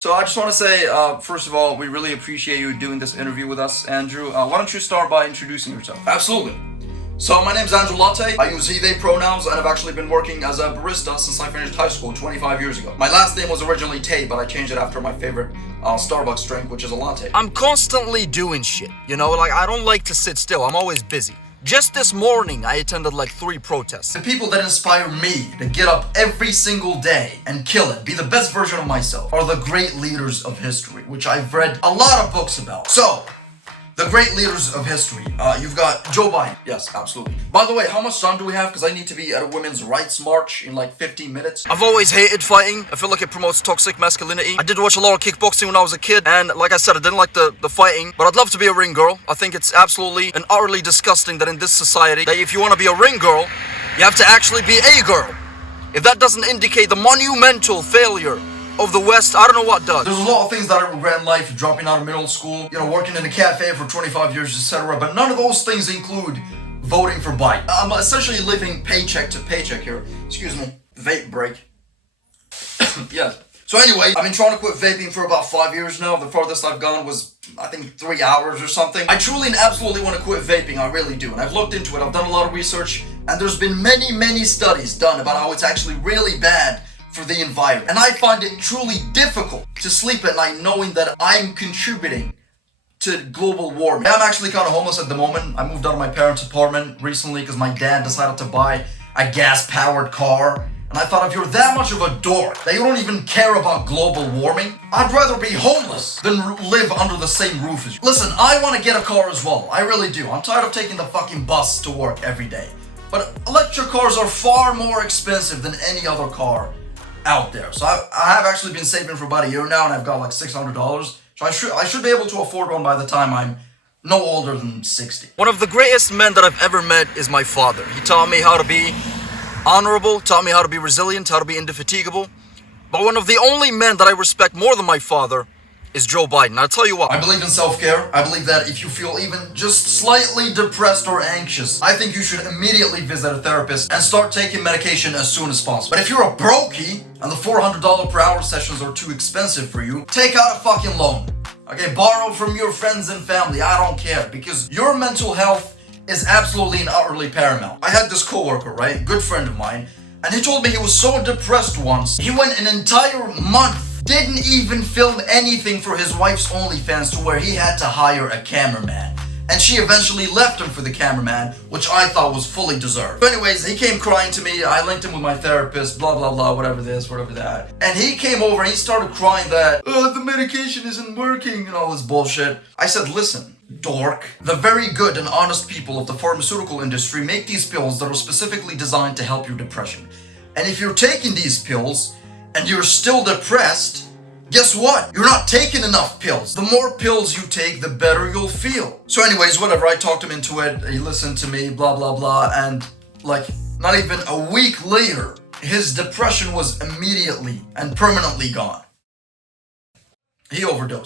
So I just want to say, first of all, we really appreciate you doing this interview with us, Andrew. Why don't you start by introducing yourself? Absolutely. So my name's Andrew Tate. I use he/they pronouns, and I've actually been working as a barista since I finished high school 25 years ago. My last name was originally Tate, but I changed it after my favorite Starbucks drink, which is a latte. I'm constantly doing shit, like I don't like to sit still, I'm always busy. Just this morning, I attended like 3 protests. The people that inspire me to get up every single day and kill it, be the best version of myself, are the great leaders of history, which I've read a lot of books about. So, the great leaders of history. You've got Joe Biden. Yes, absolutely. By the way, how much time do we have? Because I need to be at a women's rights march in like 15 minutes. I've always hated fighting. I feel like it promotes toxic masculinity. I did watch a lot of kickboxing when I was a kid, and like I said, I didn't like the fighting, but I'd love to be a ring girl. I think it's absolutely and utterly disgusting that in this society, that if you want to be a ring girl, you have to actually be a girl. If that doesn't indicate the monumental failure of the West, I don't know what does. There's a lot of things that I regret in life, dropping out of middle school, working in a cafe for 25 years, etc. But none of those things include voting for Biden. I'm essentially living paycheck to paycheck here. Excuse me, vape break. Yes. So anyway, I've been trying to quit vaping for about 5 years now. The farthest I've gone was, I think, 3 hours or something. I truly and absolutely want to quit vaping, I really do. And I've looked into it, I've done a lot of research, and there's been many studies done about how it's actually really bad for the environment. And I find it truly difficult to sleep at night knowing that I'm contributing to global warming. I'm actually kind of homeless at the moment. I moved out of my parents' apartment recently because my dad decided to buy a gas-powered car. And I thought, if you're that much of a dork that you don't even care about global warming, I'd rather be homeless than live under the same roof as you. Listen, I want to get a car as well. I really do. I'm tired of taking the fucking bus to work every day. But electric cars are far more expensive than any other car out there. So I have actually been saving for about a year now, and I've got like $600. So I should be able to afford one by the time I'm no older than 60. One of the greatest men that I've ever met is my father. He taught me how to be honorable, taught me how to be resilient, how to be indefatigable. But one of the only men that I respect more than my father is Joe Biden. I'll tell you what. I believe in self-care. I believe that if you feel even just slightly depressed or anxious, I think you should immediately visit a therapist and start taking medication as soon as possible. But if you're a brokey and the $400 per hour sessions are too expensive for you, take out a fucking loan. Okay, borrow from your friends and family. I don't care, because your mental health is absolutely and utterly paramount. I had this coworker, right? Good friend of mine, and he told me he was so depressed once, he went an entire month, didn't even film anything for his wife's OnlyFans, to where he had to hire a cameraman. And she eventually left him for the cameraman, which I thought was fully deserved. But anyways, he came crying to me. I linked him with my therapist, blah, blah, blah, whatever this, whatever that. And he came over and he started crying that, the medication isn't working and all this bullshit. I said, listen, dork. The very good and honest people of the pharmaceutical industry make these pills that are specifically designed to help your depression. And if you're taking these pills and you're still depressed, guess what? You're not taking enough pills. The more pills you take, the better you'll feel. So anyways, whatever, I talked him into it. He listened to me, blah, blah, blah. And like, not even a week later, his depression was immediately and permanently gone. He overdosed.